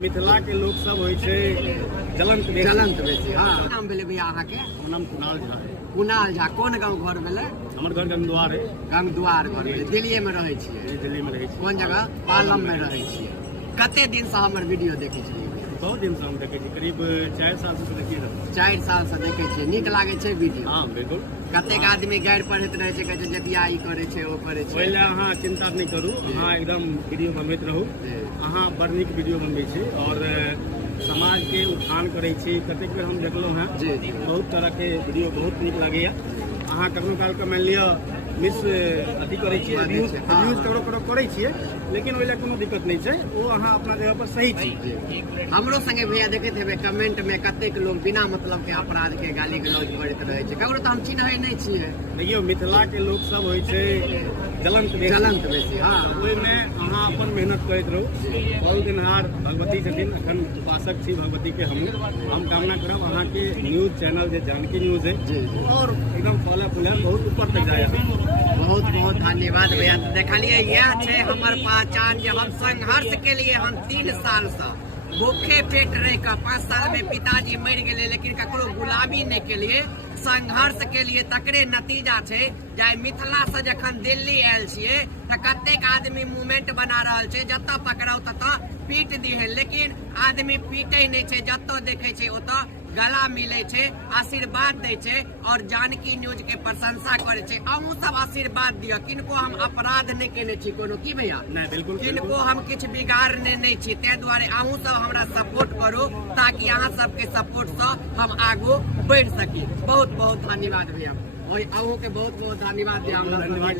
मिथिला के लोग सब होय छै जलंत बेसी। हाँ नाम भेले भैया अहाँ के? नाम कुणाल झा है। कुणाल झा कोन गांव घर भेले? हमर घर गंगद्वार है। गंगद्वार घर भेले। दिल्ली में रहै छियै? दिल्ली में रहै छी। कोन जगह? पालम में रहै छियै। कते दिन से हमर वीडियो देखै छियै? बहुत दिन से हम देखे छी, करीब 4 साल से देखिए रहल। 4 साल से देखे छियै। नीक लागे छै वीडियो? हाँ बिल्कुल। कतेक आदमी गाइड पढ़ैत रहे छै, कहै छै जे बियाह ई करे छै ओ करे छै। पहले अहाँ चिंता नहीं करू, अहाँ एकदम वीडियो बनबैत रहू। अहाँ बड़ नीक वीडियो बनबै छी और समाज के उत्थान करे छी। कतेक बेर हम देखलहुँ हैं, बहुत तरह के वीडियो बहुत नीक लगैया। अहाँ कखनो काल के मान लिअ मिस अथी करे छियै, न्यूज ककरो करे छियै, लेकिन ओइ ला कोनो दिक्कत नहीं छै। वो अहाँ अपना जगह पर सही छी। हमरो संगे भैया देखैत हेबै कमेंट में कतेक लोग बिना मतलब के अपराध के गाली गलौज करैत रहे छै। ककरो तो हम चिन्है नहीं छियै। देखियो मिथिला के लोग सब होय छै जलंत बेसी। हाँ ओहि में अहाँ अपन मेहनत करैत रहू। बहुत दिनहार भगवती छथिन, अखन उपासक छी भगवती के। हम कामना करब अहाँ के न्यूज चैनल जे जानकी न्यूज है और एकदम फले फूले बहुत ऊपर तक जाए। बहुत बहुत धन्यवाद भैया। देखलिए यह छै हमर पहचान जे हम संघर्ष के लिए हम 3 साल से भूखे पेट रह कर 5 साल में पिताजी मर गए, लेकिन ककरो गुलामी नहीं के लिए संघर्ष के लिए तकरे नतीजा छै। जाय मिथिला से जखन दिल्ली आयल छियै त कतेक आदमी मूवमेंट बना रहल छै, जतऽ पकड़ाउ ततऽ पीट दिहे, लेकिन आदमी पीटे नहीं छै। जतऽ देखे छै ओतऽ गला मिले छै, आशीर्वाद दे छै और जानकी न्यूज के प्रशंसा करे छै। अहूँ सब आशीर्वाद दियो। किनको हम अपराध नहीं केने छी कोनो, की भैया? नहीं बिल्कुल। किनको हम किछ बिगाड़ने नहीं छी। तै दुआरे अहूँ सब हमरा सपोर्ट करू, ताकि अहाँ सबके सपोर्ट से हम आगू बढ़ सकी। बहुत बहुत धन्यवाद भैया। और अहूँ के बहुत बहुत धन्यवाद। धन्यवाद।